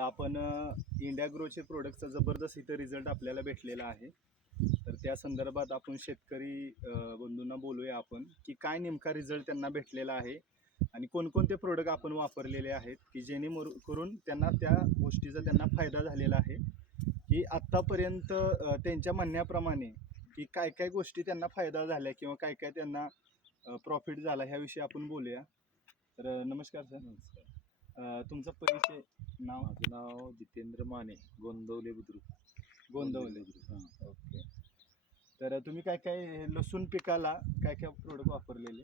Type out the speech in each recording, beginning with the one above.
आपण इंडिया ग्रोचे प्रोडक्टचा जबरदस्त इथं रिझल्ट आपल्याला भेटलेला आहे. तर त्या संदर्भात आपण शेतकरी बंधूंना बोलूया आपण की काय नेमका रिझल्ट त्यांना भेटलेला आहे आणि कोणकोणते प्रोडक्ट आपण वापरलेले आहेत की जेणेकरून त्यांना त्या गोष्टीचा त्यांना फायदा झालेला आहे की आत्तापर्यंत त्यांच्या म्हणण्याप्रमाणे की काय काय गोष्टी त्यांना फायदा झाल्या किंवा काय काय त्यांना प्रॉफिट झाला ह्याविषयी आपण बोलूया. तर नमस्कार सर. नमस्कार. तुमचा परिचय. माझं नाव जितेंद्र माने, गोंदवले बुद्रुक. गोंदवले. हां. ओके. तर तुम्ही काय काय लसूण पिकाला काय काय प्रोडक्ट वापरलेले?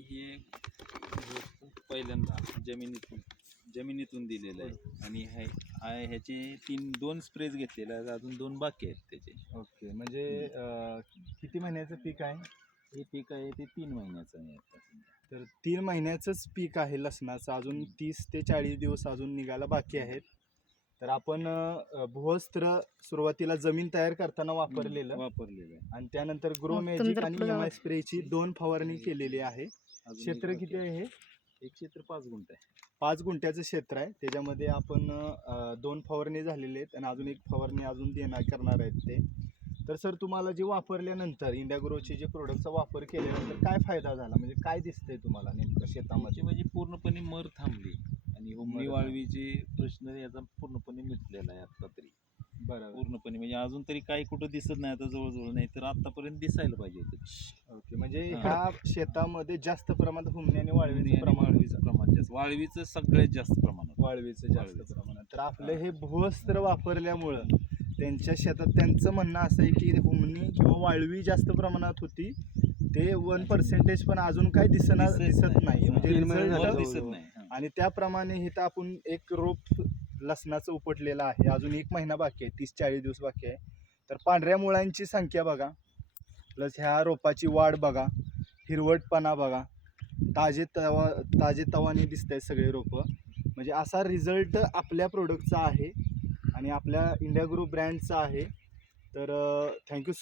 हे पहिल्यांदा जमिनीतून दिलेलं आहे आणि ह्याचे दोन स्प्रेज घेतलेले आहेत, अजून 2 बाकी आहेत त्याचे. ओके. म्हणजे किती महिन्याचं पीक आहे? हे पीक आहे ते 3 महिन्याचं आहे आता. तर 3 महिन्याचंच पीक आहे लसणाचं. अजून 30 ते 40 दिवस अजून निघायला बाकी आहेत. तर आपण भूवस्त्र सुरुवातीला जमीन तयार करताना वापरलेलं आहे आणि त्यानंतर ग्रो मॅजिक आणि MI स्प्रेची 2 फवारणी केलेली आहे. क्षेत्र किती आहे हे? एक क्षेत्र 5 गुंठ आहे. 5 गुंठ्याचं क्षेत्र आहे. त्याच्यामध्ये आपण 2 फवारणी झालेले आहेत आणि अजून 1 फवारणी अजून करणार आहेत ते. तर सर तुम्हाला जे वापरल्यानंतर इंडिया ग्रोचे जे प्रोडक्टचा वापर केल्यानंतर काय फायदा झाला, म्हणजे काय दिसतंय तुम्हाला नेमकं शेतामध्ये? म्हणजे पूर्णपणे मर थांबली आणि हुमणी वाळवीचे प्रश्न याचा पूर्णपणे मिटलेला आहे आता तरी. बरोबर. पूर्णपणे म्हणजे अजून तरी काही कुठं दिसत नाही आता जवळजवळ, नाही तर आतापर्यंत दिसायला पाहिजे होतं. ओके. म्हणजे ह्या शेतामध्ये जास्त प्रमाणात हुमणी आणि वाळवीचं प्रमाण जास्त, वाळवीचं सगळ्यात जास्त प्रमाणात, वाळवीचं जास्त प्रमाणात. तर आपलं हे भूवस्त्र वापरल्यामुळं त्यांच्या शेतात त्यांचं म्हणणं असं आहे की हुमणी किंवा वाळवी जास्त प्रमाणात होती, ते 1% पण अजून काही दिसत नाही, म्हणजे result दिसत नाही. आणि त्याप्रमाणे इथं आपण एक रोप लसणाचं उपटलेलं आहे. अजून 1 महिना बाकी आहे, 30-40 दिवस बाकी आहे. तर पांढऱ्या मुळांची संख्या बघा, प्लस ह्या रोपाची वाढ बघा, हिरवटपणा बघा, ताजेतवाने दिसत आहेत सगळे रोपं. म्हणजे असा रिझल्ट आपल्या प्रोडक्टचा आहे आणि आपल्या इंडिया ग्रो ब्रँडचा आहे. तर थँक्यू.